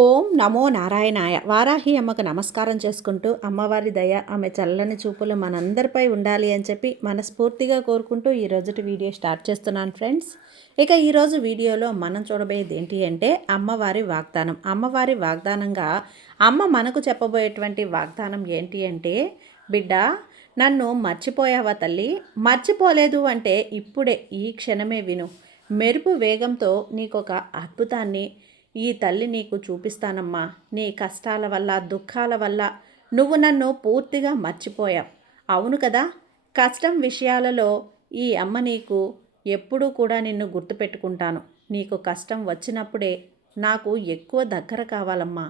ఓం నమో నారాయణాయ. వారాహి అమ్మకు నమస్కారం చేసుకుంటూ అమ్మవారి దయ ఆమె చల్లని చూపులు మనందరిపై ఉండాలి అని చెప్పి మనస్ఫూర్తిగా కోరుకుంటూ ఈరోజుటి వీడియో స్టార్ట్ చేస్తున్నాను ఫ్రెండ్స్. ఇక ఈరోజు వీడియోలో మనం చూడబోయేది ఏంటి అంటే అమ్మవారి వాగ్దానం. అమ్మవారి వాగ్దానంగా అమ్మ మనకు చెప్పబోయేటువంటి వాగ్దానం ఏంటి అంటే, బిడ్డ నన్ను మర్చిపోయావా తల్లి? మర్చిపోలేదు అంటే ఇప్పుడే ఈ క్షణమే విను. మెరుపు వేగంతో నీకొక అద్భుతాన్ని ఈ తల్లి నీకు చూపిస్తానమ్మా. నీ కష్టాల వల్ల దుఃఖాల వల్ల నువ్వు నన్ను పూర్తిగా మర్చిపోయావు. అవును కదా, కష్టం విషయాలలో ఈ అమ్మ నీకు ఎప్పుడూ కూడా నిన్ను గుర్తుపెట్టుకుంటాను. నీకు కష్టం వచ్చినప్పుడే నాకు ఎక్కువ దగ్గర కావాలమ్మా.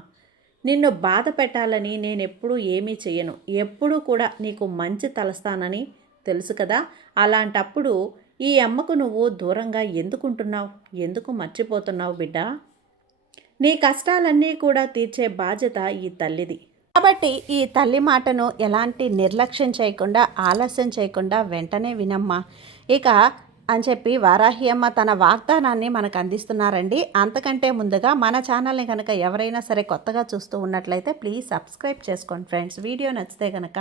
నిన్ను బాధ పెట్టాలని నేనెప్పుడూ ఏమీ చెయ్యను. ఎప్పుడూ కూడా నీకు మంచి తలస్తానని తెలుసు కదా. అలాంటప్పుడు ఈ అమ్మకు నువ్వు దూరంగా ఎందుకుంటున్నావు? ఎందుకు మర్చిపోతున్నావు బిడ్డ? నీ కష్టాలన్నీ కూడా తీర్చే బాధ్యత ఈ తల్లిది. కాబట్టి ఈ తల్లి మాటను ఎలాంటి నిర్లక్ష్యం చేయకుండా, ఆలస్యం చేయకుండా వెంటనే వినమ్మా. ఇక అని చెప్పి వారాహి అమ్మ తన వాగ్దానాన్ని మనకు అందిస్తున్నారండి. అంతకంటే ముందుగా మన ఛానల్ని కనుక ఎవరైనా సరే కొత్తగా చూస్తూ ఉన్నట్లయితే ప్లీజ్ సబ్స్క్రైబ్ చేసుకోండి ఫ్రెండ్స్. వీడియో నచ్చితే కనుక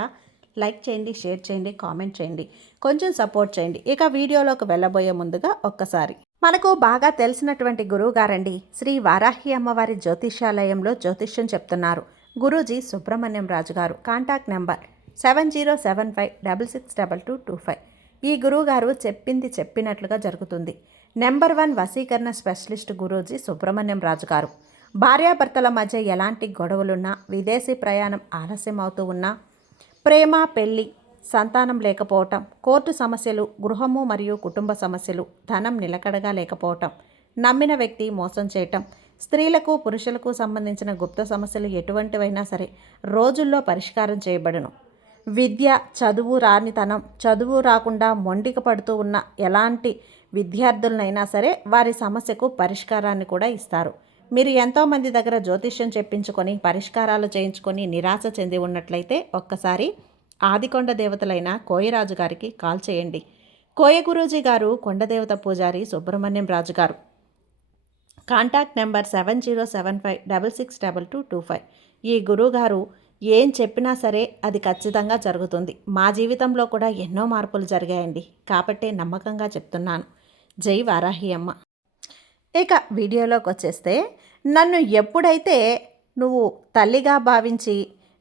లైక్ చేయండి, షేర్ చేయండి, కామెంట్ చేయండి, కొంచెం సపోర్ట్ చేయండి. ఇక వీడియోలోకి వెళ్ళబోయే ముందుగా ఒక్కసారి మనకు బాగా తెలిసినటువంటి గురువు గారండి శ్రీ వారాహి అమ్మవారి జ్యోతిష్యాలయంలో జ్యోతిష్యం చెప్తున్నారు. గురూజీ సుబ్రహ్మణ్యం రాజు గారు. Contact number 7075662225. ఈ గురువుగారు చెప్పింది చెప్పినట్లుగా జరుగుతుంది. నెంబర్ 1 వశీకరణ స్పెషలిస్ట్ గురూజీ సుబ్రహ్మణ్యం రాజు గారు. భార్యాభర్తల మధ్య ఎలాంటి గొడవలున్నా, విదేశీ ప్రయాణం ఆలస్యం అవుతూ ఉన్నా, ప్రేమ, పెళ్ళి, సంతానం లేకపోవటం, కోర్టు సమస్యలు, గృహము మరియు కుటుంబ సమస్యలు, ధనం నిలకడగా లేకపోవటం, నమ్మిన వ్యక్తి మోసం చేయటం, స్త్రీలకు పురుషులకు సంబంధించిన గుప్త సమస్యలు ఎటువంటివైనా సరే రోజుల్లో పరిష్కారం చేయబడును. విద్య, చదువు రానితనం, చదువు రాకుండా మొండిక పడుతూ ఉన్న ఎలాంటి విద్యార్థులనైనా సరే వారి సమస్యకు పరిష్కారాన్ని కూడా ఇస్తారు. మీరు ఎంతోమంది దగ్గర జ్యోతిష్యం చెప్పించుకొని పరిష్కారాలు చేయించుకొని నిరాశ చెంది ఉన్నట్లయితే ఒక్కసారి ఆదికొండ దేవతలైన కోయరాజు గారికి కాల్ చేయండి. కోయ గురూజీ గారు కొండదేవత పూజారి సుబ్రహ్మణ్యం రాజు గారు. Contact number 7075662225. ఈ గురువుగారు ఏం చెప్పినా సరే అది ఖచ్చితంగా జరుగుతుంది. మా జీవితంలో కూడా ఎన్నో మార్పులు జరిగాయండి. కాబట్టే నమ్మకంగా చెప్తున్నాను. జై వారాహి అమ్మ. ఇక వీడియోలోకి వచ్చేస్తే, నన్ను ఎప్పుడైతే నువ్వు తల్లిగా భావించి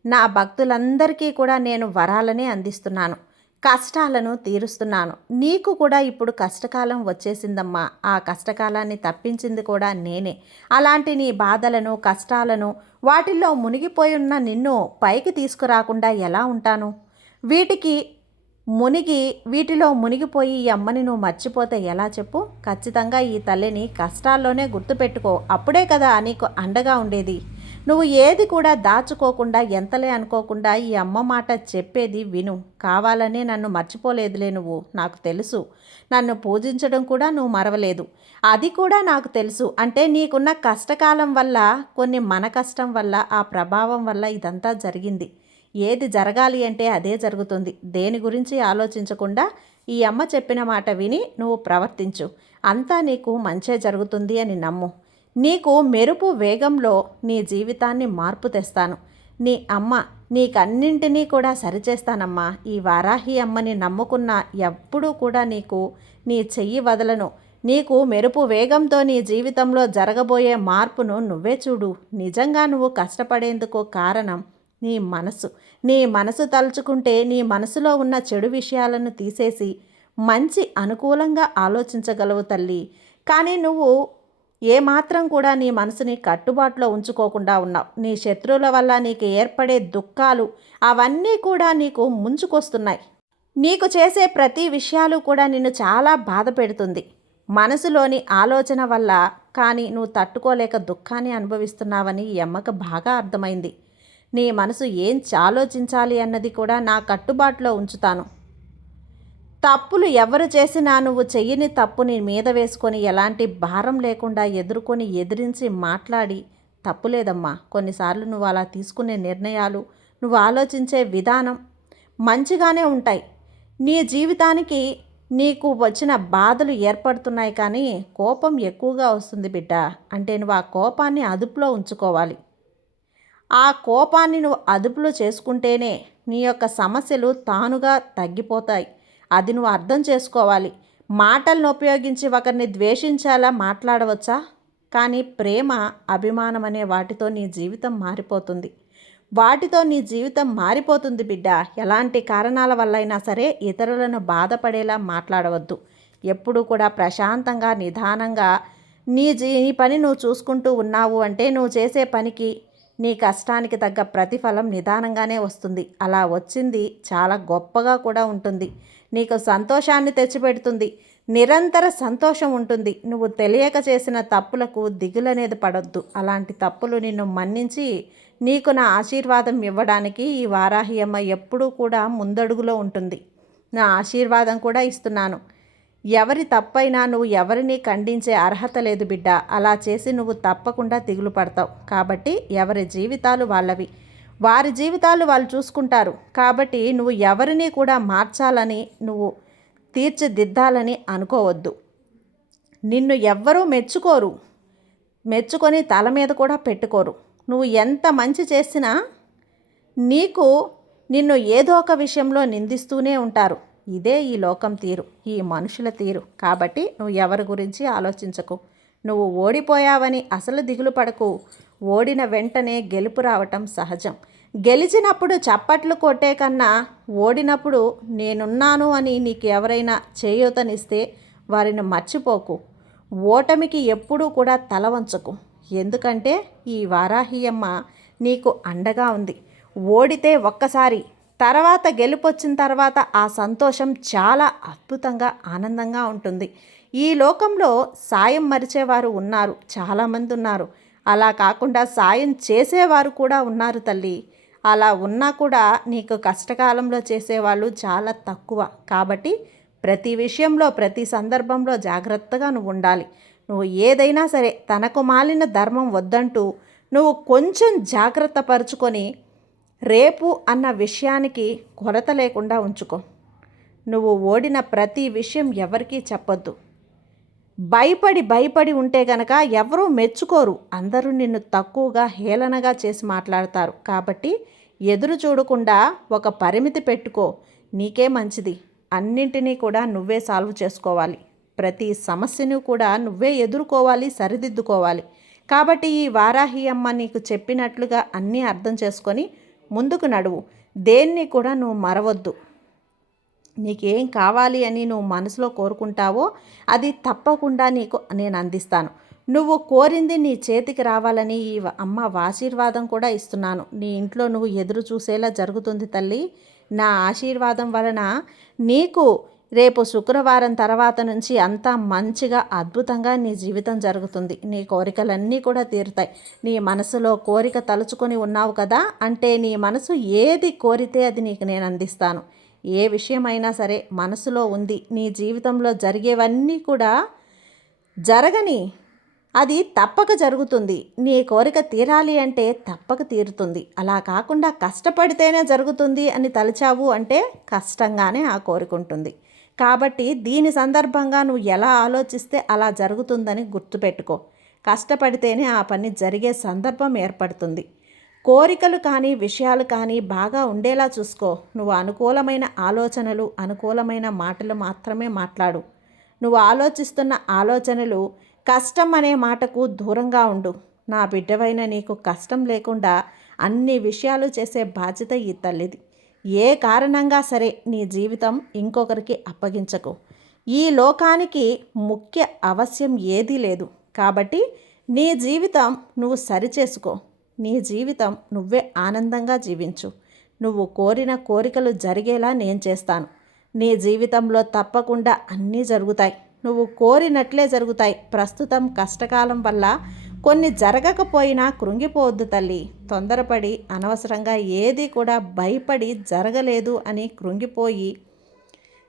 నా భక్తులందరికీ కూడా నేను వరాలనే అందిస్తున్నాను, కష్టాలను తీరుస్తున్నాను. నీకు కూడా ఇప్పుడు కష్టకాలం వచ్చేసిందమ్మా. ఆ కష్టకాలాన్ని తప్పించింది కూడా నేనే. అలాంటి నీ బాధలను, కష్టాలను, వాటిల్లో మునిగిపోయి ఉన్న నిన్ను పైకి తీసుకురాకుండా ఎలా ఉంటాను? వీటిలో మునిగిపోయి ఈ అమ్మని నువ్వు మర్చిపోతే ఎలా చెప్పు? ఖచ్చితంగా ఈ తల్లిని కష్టాల్లోనే గుర్తుపెట్టుకో. అప్పుడే కదా నీకు అండగా ఉండేది. నువ్వు ఏది కూడా దాచుకోకుండా, ఎంతలే అనుకోకుండా ఈ అమ్మ మాట చెప్పేది విను. కావాలనే నన్ను మర్చిపోలేదులే నువ్వు, నాకు తెలుసు. నన్ను పూజించడం కూడా నువ్వు మరవలేదు, అది కూడా నాకు తెలుసు. అంటే నీకున్న కష్టకాలం వల్ల, కొన్ని మన కష్టం వల్ల, ఆ ప్రభావం వల్ల ఇదంతా జరిగింది. ఏది జరగాలి అంటే అదే జరుగుతుంది. దేని గురించి ఆలోచించకుండా ఈ అమ్మ చెప్పిన మాట విని నువ్వు ప్రవర్తించు. అంతా నీకు మంచే జరుగుతుంది అని నమ్ము. నీకు మెరుపు వేగంలో నీ జీవితాన్ని మార్పు తెస్తాను. నీ అమ్మ నీకన్నింటినీ కూడా సరిచేస్తానమ్మా. ఈ వారాహి అమ్మని నమ్ముకున్న ఎప్పుడూ కూడా నీ చెయ్యి వదలను. నీకు మెరుపు వేగంతో నీ జీవితంలో జరగబోయే మార్పును నువ్వే చూడు. నిజంగా నువ్వు కష్టపడేందుకు కారణం నీ మనసు తలుచుకుంటే నీ మనసులో ఉన్న చెడు విషయాలను తీసేసి మంచి అనుకూలంగా ఆలోచించగలవు తల్లి. కానీ నువ్వు ఏమాత్రం కూడా నీ మనసుని కట్టుబాటులో ఉంచుకోకుండా ఉన్నావు. నీ శత్రువుల వల్ల నీకు ఏర్పడే దుఃఖాలు అవన్నీ కూడా నీకు ముంచుకొస్తున్నాయి. నీకు చేసే ప్రతి విషయాలు కూడా నిన్ను చాలా బాధ పెడుతుంది మనసులోని ఆలోచన వల్ల. కానీ నువ్వు తట్టుకోలేక దుఃఖాన్ని అనుభవిస్తున్నావని ఈ అమ్మకు బాగా అర్థమైంది. నీ మనసు ఏం ఆలోచించాలి అన్నది కూడా నా కట్టుబాటులో ఉంచుతాను. తప్పులు ఎవరు చేసినా నువ్వు చెయ్యని తప్పు నీ మీద వేసుకొని ఎలాంటి భారం లేకుండా ఎదిరించి మాట్లాడి తప్పులేదమ్మా. కొన్నిసార్లు నువ్వు అలా తీసుకునే నిర్ణయాలు, నువ్వు ఆలోచించే విధానం మంచిగానే ఉంటాయి. నీ జీవితానికి నీకు వచ్చిన బాధలు ఏర్పడుతున్నాయి కానీ కోపం ఎక్కువగా వస్తుంది బిడ్డ. అంటే నువ్వు ఆ కోపాన్ని అదుపులో ఉంచుకోవాలి. ఆ కోపాన్ని నువ్వు అదుపులో చేసుకుంటేనే నీ యొక్క సమస్యలు తానుగా తగ్గిపోతాయి. అది నువ్వు అర్థం చేసుకోవాలి. మాటలను ఉపయోగించి ఒకరిని ద్వేషించాలా, మాట్లాడవచ్చా? కానీ ప్రేమ, అభిమానం అనే వాటితో నీ జీవితం మారిపోతుంది. వాటితో నీ జీవితం మారిపోతుంది బిడ్డ. ఎలాంటి కారణాల వల్లైనా సరే ఇతరులను బాధపడేలా మాట్లాడవద్దు. ఎప్పుడు కూడా ప్రశాంతంగా, నిదానంగా నీ పని నువ్వు చూసుకుంటూ ఉన్నావు అంటే నువ్వు చేసే పనికి, నీ కష్టానికి తగ్గ ప్రతిఫలం నిదానంగానే వస్తుంది. అలా వచ్చింది చాలా గొప్పగా కూడా ఉంటుంది. నీకు సంతోషాన్ని తెచ్చిపెడుతుంది. నిరంతర సంతోషం ఉంటుంది. నువ్వు తెలియక చేసిన తప్పులకు దిగులనేది పడొద్దు. అలాంటి తప్పులు నిన్ను మన్నించి నీకు నా ఆశీర్వాదం ఇవ్వడానికి ఈ వారాహి అమ్మ ఎప్పుడూ కూడా ముందడుగులో ఉంటుంది. నా ఆశీర్వాదం కూడా ఇస్తున్నాను. ఎవరి తప్పైనా నువ్వు ఎవరిని ఖండించే అర్హత లేదు బిడ్డ. అలా చేసి నువ్వు తప్పకుండా దిగులు పడతావు. కాబట్టి ఎవరి జీవితాలు వాళ్ళవి, వారి జీవితాలు వాళ్ళు చూసుకుంటారు. కాబట్టి నువ్వు ఎవరిని కూడా మార్చాలని, నువ్వు తీర్చిదిద్దాలని అనుకోవద్దు. నిన్ను ఎవ్వరూ మెచ్చుకొని తల మీద కూడా పెట్టుకోరు. నువ్వు ఎంత మంచి చేసినా నిన్ను ఏదో ఒక విషయంలో నిందిస్తూనే ఉంటారు. ఇదే ఈ లోకం తీరు, ఈ మనుషుల తీరు. కాబట్టి నువ్వు ఎవరి గురించి ఆలోచించకు. నువ్వు ఓడిపోయావని అసలు దిగులు పడకు. ఓడిన వెంటనే గెలుపు రావటం సహజం. గెలిచినప్పుడు చప్పట్లు కొట్టే కన్నా ఓడినప్పుడు నేనున్నాను అని నీకు ఎవరైనా చేయూతనిస్తే వారిని మర్చిపోకు. ఓటమికి ఎప్పుడూ కూడా తల వంచకు. ఎందుకంటే ఈ వారాహియమ్మ నీకు అండగా ఉంది. ఓడితే ఒక్కసారి, తర్వాత గెలుపొచ్చిన తర్వాత ఆ సంతోషం చాలా అద్భుతంగా, ఆనందంగా ఉంటుంది. ఈ లోకంలో సాయం మరిచేవారు ఉన్నారు, చాలామంది ఉన్నారు. అలా కాకుండా సాయం చేసేవారు కూడా ఉన్నారు తల్లి. అలా ఉన్నా కూడా నీకు కష్టకాలంలో చేసేవాళ్ళు చాలా తక్కువ. కాబట్టి ప్రతి విషయంలో, ప్రతి సందర్భంలో జాగ్రత్తగా నువ్వు ఉండాలి. నువ్వు ఏదైనా సరే తనకు మాలిన ధర్మం వద్దంటూ నువ్వు కొంచెం జాగ్రత్త పరుచుకొని రేపు అన్న విషయానికి కొరత లేకుండా ఉంచుకో. నువ్వు ఓడిన ప్రతి విషయం ఎవరికీ చెప్పొద్దు. భయపడి ఉంటే గనక ఎవరూ మెచ్చుకోరు. అందరూ నిన్ను తక్కువగా, హేళనగా చేసి మాట్లాడతారు. కాబట్టి ఎదురు చూడకుండా ఒక పరిమితి పెట్టుకో. నీకే మంచిది. అన్నింటినీ కూడా నువ్వే సాల్వ్ చేసుకోవాలి. ప్రతి సమస్యను కూడా నువ్వే ఎదుర్కోవాలి, సరిదిద్దుకోవాలి. కాబట్టి ఈ వారాహి అమ్మ నీకు చెప్పినట్లుగా అన్నీ అర్థం చేసుకొని ముందుకు నడువు. దేన్ని కూడా నువ్వు మరవద్దు. నీకేం కావాలి అని నువ్వు మనసులో కోరుకుంటావో అది తప్పకుండా నీకు నేను అందిస్తాను. నువ్వు కోరింది నీ చేతికి రావాలని ఈ అమ్మ ఆశీర్వాదం కూడా ఇస్తున్నాను. నీ ఇంట్లో నువ్వు ఎదురు చూసేలా జరుగుతుంది తల్లి. నా ఆశీర్వాదం వలన నీకు రేపు శుక్రవారం తర్వాత నుంచి అంతా మంచిగా, అద్భుతంగా నీ జీవితం జరుగుతుంది. నీ కోరికలన్నీ కూడా తీరుతాయి. నీ మనసులో కోరిక తలుచుకొని ఉన్నావు కదా, అంటే నీ మనసు ఏది కోరితే అది నీకు నేను అందిస్తాను. ఏ విషయమైనా సరే మనసులో ఉంది. నీ జీవితంలో జరిగేవన్నీ కూడా జరగని, అది తప్పక జరుగుతుంది. నీ కోరిక తీరాలి అంటే తప్పక తీరుతుంది. అలా కాకుండా కష్టపడితేనే జరుగుతుంది అని తలచావు అంటే కష్టంగానే ఆ కోరిక ఉంటుంది. కాబట్టి దీని సందర్భంగా నువ్వు ఎలా ఆలోచిస్తే అలా జరుగుతుందని గుర్తుపెట్టుకో. కష్టపడితేనే ఆ పని జరిగే సందర్భం ఏర్పడుతుంది. కోరికలు కానీ, విషయాలు కానీ బాగా ఉండేలా చూసుకో. నువ్వు అనుకూలమైన ఆలోచనలు, అనుకూలమైన మాటలు మాత్రమే మాట్లాడు. నువ్వు ఆలోచిస్తున్న ఆలోచనలు కష్టం అనే మాటకు దూరంగా ఉండు. నా బిడ్డవైన నీకు కష్టం లేకుండా అన్ని విషయాలు చేసే బాధ్యత ఈ తల్లిది. ఏ కారణంగా సరే నీ జీవితం ఇంకొకరికి అప్పగించకు. ఈ లోకానికి ముఖ్య అవశ్యం ఏదీ లేదు. కాబట్టి నీ జీవితం నువ్వు సరిచేసుకో. నీ జీవితం నువ్వే ఆనందంగా జీవించు. నువ్వు కోరిన కోరికలు జరిగేలా నేను చేస్తాను. నీ జీవితంలో తప్పకుండా అన్నీ జరుగుతాయి. నువ్వు కోరినట్లే జరుగుతాయి. ప్రస్తుతం కష్టకాలం వల్ల కొన్ని జరగకపోయినా కృంగిపోవద్దు తల్లి. తొందరపడి అనవసరంగా ఏది కూడా భయపడి జరగలేదు అని కృంగిపోయి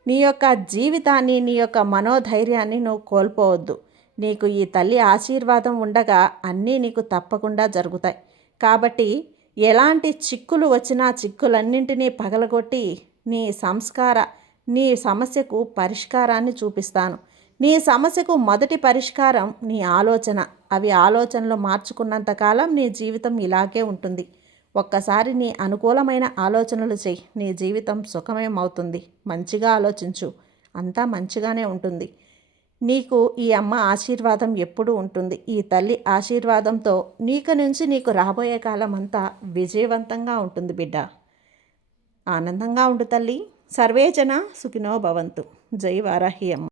నీ యొక్క జీవితాన్ని, నీ యొక్క మనోధైర్యాన్ని నువ్వు కోల్పోవద్దు. నీకు ఈ తల్లి ఆశీర్వాదం ఉండగా అన్నీ నీకు తప్పకుండా జరుగుతాయి. కాబట్టి ఎలాంటి చిక్కులు వచ్చినా చిక్కులన్నింటినీ పగలగొట్టి నీ సంస్కార నీ సమస్యకు పరిష్కారాన్ని చూపిస్తాను. నీ సమస్యకు మొదటి పరిష్కారం నీ ఆలోచన. అవి ఆలోచనలు మార్చుకున్నంతకాలం నీ జీవితం ఇలాగే ఉంటుంది. ఒక్కసారి నీ అనుకూలమైన ఆలోచనలు చెయ్యి. నీ జీవితం సుఖమయమవుతుంది. మంచిగా ఆలోచించు, అంతా మంచిగానే ఉంటుంది. నీకు ఈ అమ్మ ఆశీర్వాదం ఎప్పుడూ ఉంటుంది. ఈ తల్లి ఆశీర్వాదంతో నీకు రాబోయే కాలం అంతా విజయవంతంగా ఉంటుంది బిడ్డ. ఆనందంగా ఉండు తల్లి. సర్వే జన సుఖినో భవంతు. జై వారాహి అమ్మ.